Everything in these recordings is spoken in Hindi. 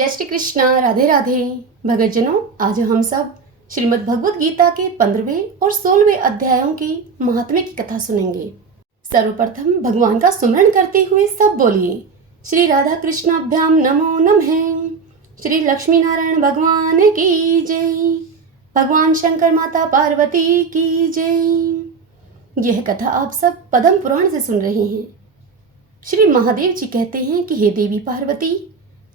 जय श्री कृष्णा, राधे राधे। भगतजनों, आज हम सब श्रीमद् भगवत गीता के 15वें और 16वें अध्यायों की महात्म्य की कथा सुनेंगे। सर्वप्रथम भगवान का सुमरण करते हुए सब बोलिए श्री राधा कृष्णाभ्याम नमो नमः। श्री लक्ष्मी नारायण भगवान की जय। भगवान शंकर माता पार्वती की जय। यह कथा आप सब पद्म पुराण से सुन रहे हैं। श्री महादेव जी कहते हैं कि हे देवी पार्वती,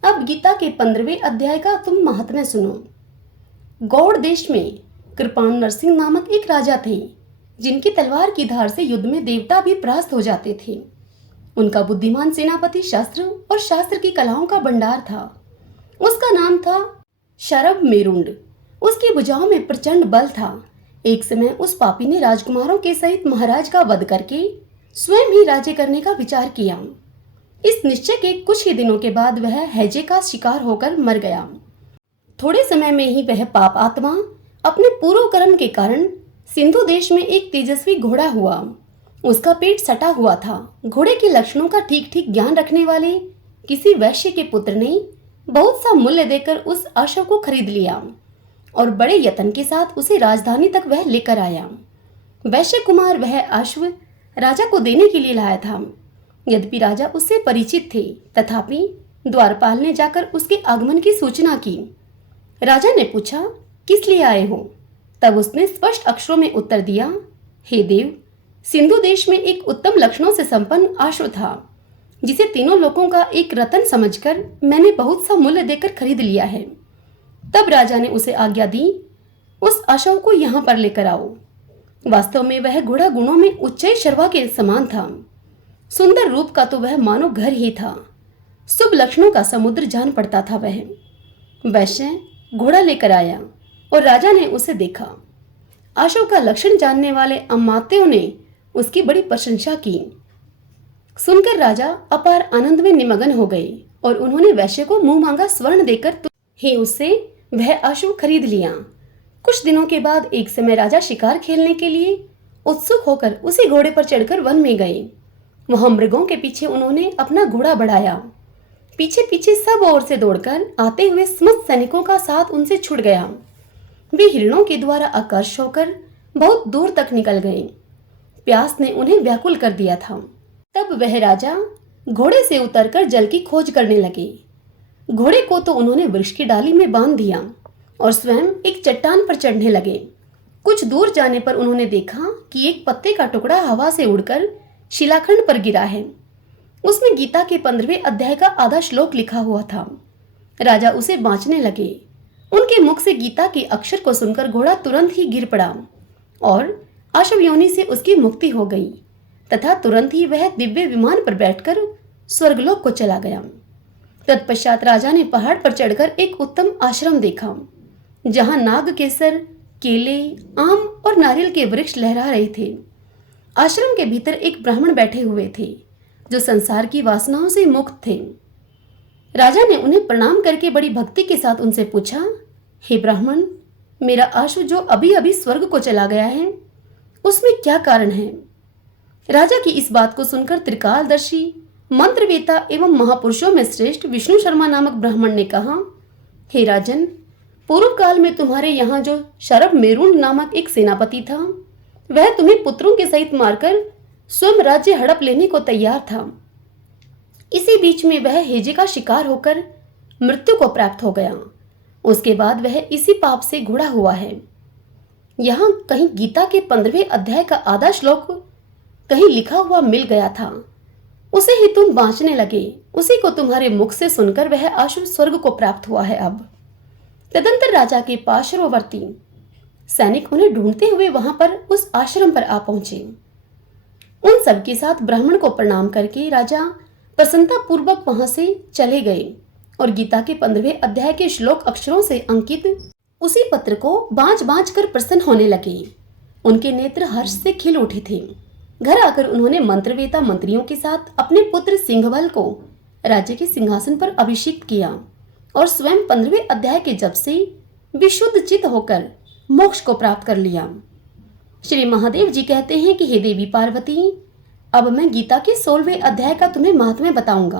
अब गीता के 15वें अध्याय का तुम महात्म्य सुनो। गौड़ देश में कृपाण नरसिंह नामक एक राजा थे, जिनकी तलवार की धार से युद्ध में देवता भी परास्त हो जाते थे। उनका बुद्धिमान सेनापति शास्त्र और शास्त्र की कलाओं का भंडार था। उसका नाम था शरभ मेरुंड। उसकी भुजाओं में प्रचंड बल था। एक समय उस पापी ने राजकुमारों के सहित महाराज का वध करके स्वयं ही राज्य करने का विचार किया। इस निश्चय के कुछ ही दिनों के बाद वह हैजे का शिकार होकर मर गया। थोड़े समय में ही वह पाप आत्मा अपने पूर्व कर्म के कारण सिंधु देश में एक तेजस्वी घोड़ा हुआ। उसका पेट सटा हुआ था। घोड़े के लक्षणों का ठीक ठीक ज्ञान रखने वाले किसी वैश्य के पुत्र ने बहुत सा मूल्य देकर उस अश्व को खरीद लिया और बड़े यत्न के साथ उसे राजधानी तक वह लेकर आया। वैश्य कुमार वह अश्व राजा को देने के लिए लाया था। यद्यपि राजा उससे परिचित थे, तथापि द्वारपाल ने जाकर उसके आगमन की सूचना की। राजा ने पूछा, किस लिए आए हो? तब उसने स्पष्ट अक्षरों में उत्तर दिया, हे देव, सिंधु देश में एक उत्तम लक्षणों से संपन्न अश्व था, जिसे तीनों लोगों का एक रत्न समझकर मैंने बहुत सा मूल्य देकर खरीद लिया है। तब राजा ने उसे आज्ञा दी, उस अश्व को यहाँ पर लेकर आओ। वास्तव में वह घोड़ा गुणों में उच्च शर्वा के समान था। सुंदर रूप का तो वह मानो घर ही था। शुभ लक्षणों का समुद्र जान पड़ता था वह। वैश्य घोड़ा लेकर आया और राजा ने उसे देखा। अश्व का लक्षण जानने वाले अमात्यों ने उसकी बड़ी प्रशंसा की। सुनकर राजा अपार आनंद में निमग्न हो गए और उन्होंने वैश्य को मुंह मांगा स्वर्ण देकर ही उससे वह अश्व खरीद लिया। कुछ दिनों के बाद एक समय राजा शिकार खेलने के लिए उत्सुक होकर उसी घोड़े पर चढ़कर वन में गए। वहां मृगों के पीछे उन्होंने अपना घोड़ा बढ़ाया। पीछे पीछे सब ओर से दौड़कर आते हुए समस्त सैनिकों का साथ उनसे छूट गया। वे हिरणों के द्वारा आकर्ष होकर बहुत दूर तक निकल गए। प्यास ने उन्हें व्याकुल कर दिया था। तब वह राजा घोड़े से उतरकर जल की खोज करने लगे। घोड़े को तो उन्होंने वृक्ष की डाली में बांध दिया और स्वयं एक चट्टान पर चढ़ने लगे। कुछ दूर जाने पर उन्होंने देखा कि एक पत्ते का टुकड़ा हवा से उड़कर शिलाखंड पर गिरा है। उसमें गीता के 15वें अध्याय का आधा श्लोक लिखा हुआ था। राजा उसे बांचने लगे। उनके मुख से गीता के अक्षर को सुनकर घोड़ा तुरंत ही गिर पड़ा और अश्व योनि से उसकी मुक्ति हो गई तथा तुरंत ही वह दिव्य विमान पर बैठकर स्वर्गलोक को चला गया। तत्पश्चात राजा ने पहाड़ पर चढ़कर एक उत्तम आश्रम देखा, जहां नाग केसर, केले, आम और नारियल के वृक्ष लहरा रहे थे। आश्रम के भीतर एक ब्राह्मण बैठे हुए थे, जो संसार की वासनाओं से मुक्त थे। राजा ने उन्हें प्रणाम करके बड़ी भक्ति के साथ उनसे पूछा, हे ब्राह्मण, मेरा अश्व जो अभी अभी स्वर्ग को चला गया है, उसमें क्या कारण है? राजा की इस बात को सुनकर त्रिकालदर्शी, मंत्रवेता एवं महापुरुषों में श्रेष्ठ विष्णु शर्मा नामक ब्राह्मण ने कहा, हे राजन, पूर्व काल में तुम्हारे यहाँ जो शरभ मेरुंड नामक एक सेनापति था, वह तुम्हें पुत्रों के सहित मारकर स्वयं राज्य हड़प लेने को तैयार था। इसी बीच में वह हेजे का शिकार होकर मृत्यु को प्राप्त हो गया। उसके बाद वह इसी पाप से घोड़ा हुआ है। यहाँ कहीं गीता के 15वें अध्याय का आधा श्लोक कहीं लिखा हुआ मिल गया था। उसे ही तुम बांचने लगे। उसी को तुम्हारे मुख से सुनकर वह अश्व स्वर्ग को प्राप्त हुआ है। अब तदंतर राजा के पार्श्ववर्ती सैनिक उन्हें ढूंढते हुए वहां पर उस आश्रम पर आ पहुंचे। उन सबके साथ ब्राह्मण को प्रणाम करके राजा प्रसन्नता पूर्वक वहां से चले गए और गीता के 15वें अध्याय के श्लोक अक्षरों से अंकित उसी पत्र को बांच बांच कर प्रसन्न होने लगे। उनके नेत्र हर्ष से खिल उठे थे। घर आकर उन्होंने मंत्रवेता मंत्रियों के साथ अपने पुत्र सिंहबल को राज्य के सिंहासन पर अभिषिक्त किया और स्वयं 15वें अध्याय के जप से विशुद्ध चित्त होकर मोक्ष को प्राप्त कर लिया। श्री महादेव जी कहते हैं कि हे देवी पार्वती, अब मैं गीता के 16वें अध्याय का तुम्हें महात्म्य बताऊंगा।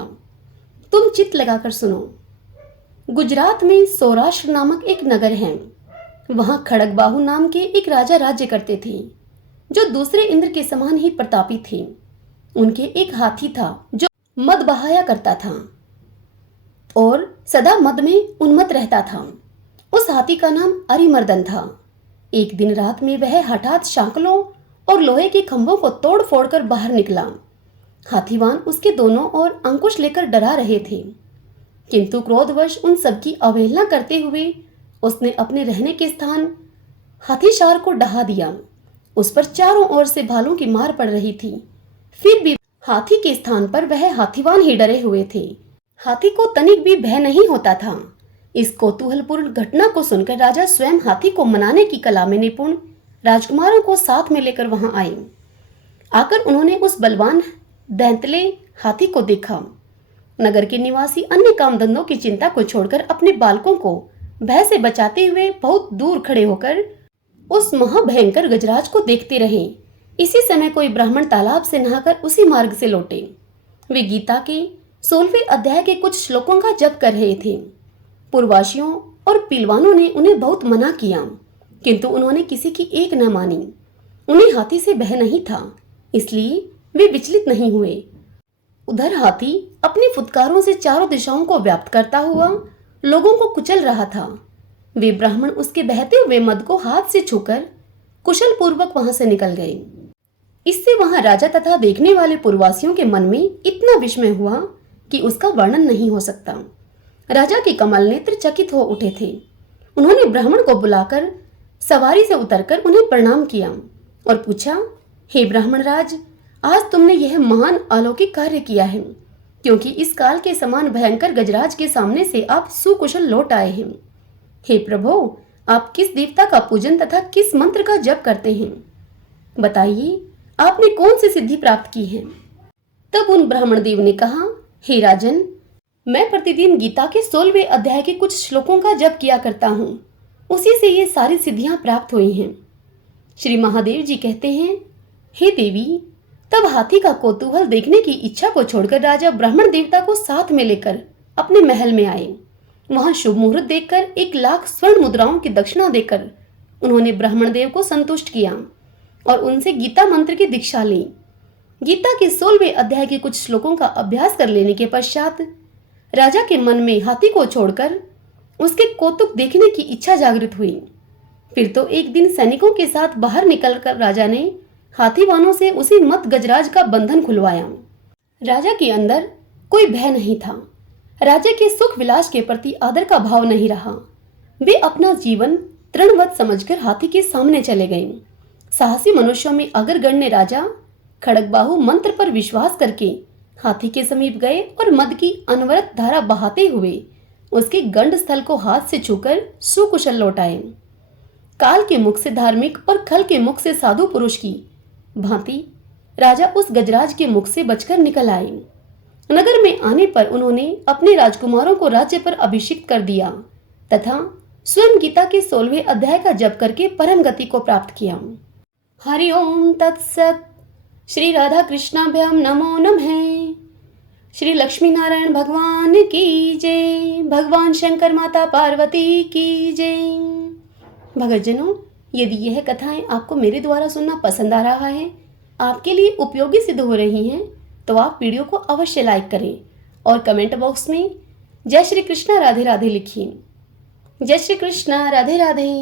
तुम चित्त लगाकर सुनो। गुजरात में सौराष्ट्र नामक एक नगर है। वहां खड़गबाहु नाम के एक राजा राज्य करते थे, जो दूसरे इंद्र के समान ही प्रतापी थे। उनके एक हाथी था जो मद बहाया करता था और सदा मद में उन्मत्त रहता था। उस हाथी का नाम अरिमर्दन था। एक दिन रात में वह हठात शाकलों और लोहे के खंभों को तोड़ फोड़ कर बाहर निकला। हाथीवान उसके दोनों ओर अंकुश लेकर डरा रहे थे, किंतु क्रोधवश उन सबकी अवहेलना करते हुए उसने अपने रहने के स्थान हाथीशार को ढहा दिया। उस पर चारों ओर से भालों की मार पड़ रही थी, फिर भी हाथी के स्थान पर वह हाथीवान ही डरे हुए थे। हाथी को तनिक भी भय नहीं होता था। इस कौतूहलपूर्ण घटना को सुनकर राजा स्वयं हाथी को मनाने की कला में निपुण राजकुमारों को साथ में लेकर वहां आए। आकर उन्होंने उस बलवान दैंतले हाथी को देखा। नगर के निवासी अन्य काम धंधों की चिंता को छोड़कर अपने बालकों को भय से बचाते हुए बहुत दूर खड़े होकर उस महाभयंकर गजराज को देखते रहे। इसी समय कोई ब्राह्मण तालाब से नहाकर उसी मार्ग से लौटे। वे गीता के 16वें अध्याय के कुछ श्लोकों का जप कर रहे थे। पूर्ववासियों और पिलवानों ने उन्हें बहुत मना किया, किंतु उन्होंने किसी की एक न मानी। उन्हें हाथी से भय नहीं था, इसलिए वे विचलित नहीं हुए। उधर हाथी अपनी फुटकारों से चारों दिशाओं को व्याप्त करता हुआ लोगों को कुचल रहा था। वे ब्राह्मण उसके बहते हुए मद को हाथ से छूकर कुशल पूर्वक वहां से निकल गए। इससे वहां राजा तथा देखने वाले पूर्ववासियों के मन में इतना विस्मय हुआ कि उसका वर्णन नहीं हो सकता। राजा के कमल नेत्र चकित हो उठे थे। उन्होंने ब्राह्मण को बुलाकर सवारी से उतरकर उन्हें प्रणाम किया और पूछा, हे ब्राह्मण राज, आज तुमने यह महान अलौकिक कार्य किया है, क्योंकि इस काल के समान भयंकर गजराज के सामने से आप सुकुशल लौट आए हैं। हे प्रभु, आप किस देवता का पूजन तथा किस मंत्र का जप करते हैं? बताइए, आपने कौन सी सिद्धि प्राप्त की है? तब उन ब्राह्मण देव ने कहा, हे राजन, मैं प्रतिदिन गीता के 16वें अध्याय के कुछ श्लोकों का जप किया करता हूँ। उसी से ये सारी सिद्धियां प्राप्त हुई हैं। श्री महादेव जी कहते हैं, हे देवी, तब हाथी का कौतूहल देखने की इच्छा को छोड़कर राजा ब्राह्मण देवता को साथ में लेकर अपने महल में आए। वहां शुभ मुहूर्त देखकर 1,00,000 स्वर्ण मुद्राओं की दक्षिणा देकर उन्होंने ब्राह्मण देव को संतुष्ट किया और उनसे गीता मंत्र की दीक्षा ली। गीता के 16वें अध्याय के कुछ श्लोकों का अभ्यास कर लेने के पश्चात राजा के मन में हाथी को छोड़कर उसके कौतुक देखने की इच्छा जागृत हुई। फिर तो एक दिन सैनिकों के साथ बाहर निकलकर राजा ने हाथीवानों से उसी मत गजराज का बंधन खुलवाया। राजा के अंदर कोई भय नहीं था। राजा के सुख विलास के प्रति आदर का भाव नहीं रहा। वे अपना जीवन तृणवत समझकर हाथी के सामने चले गए। साहसी मनुष्यों में अग्रगण्य राजा खड़गबाहु मंत्र पर विश्वास करके हाथी के समीप गए और मद की अनवरत धारा बहाते हुए उसके गंड स्थल को हाथ से छूकर सुकुशल लौट आए। काल के मुख से धार्मिक और खल के मुख से साधु पुरुष की भांति राजा उस गजराज के मुख से बचकर निकल आए। नगर में आने पर उन्होंने अपने राजकुमारों को राज्य पर अभिषिक्त कर दिया तथा स्वयं गीता के 16वें अध्याय का जप करके परम गति को प्राप्त किया। हरि ओम तत्सत। श्री राधा कृष्णाभ्याम नमो नमः। श्री लक्ष्मी नारायण भगवान की जय। भगवान शंकर माता पार्वती की जय। भगतजनों, यदि यह कथाएं आपको मेरे द्वारा सुनना पसंद आ रहा है, आपके लिए उपयोगी सिद्ध हो रही हैं, तो आप वीडियो को अवश्य लाइक करें और कमेंट बॉक्स में जय श्री कृष्णा राधे राधे लिखिए। जय श्री कृष्णा राधे राधे।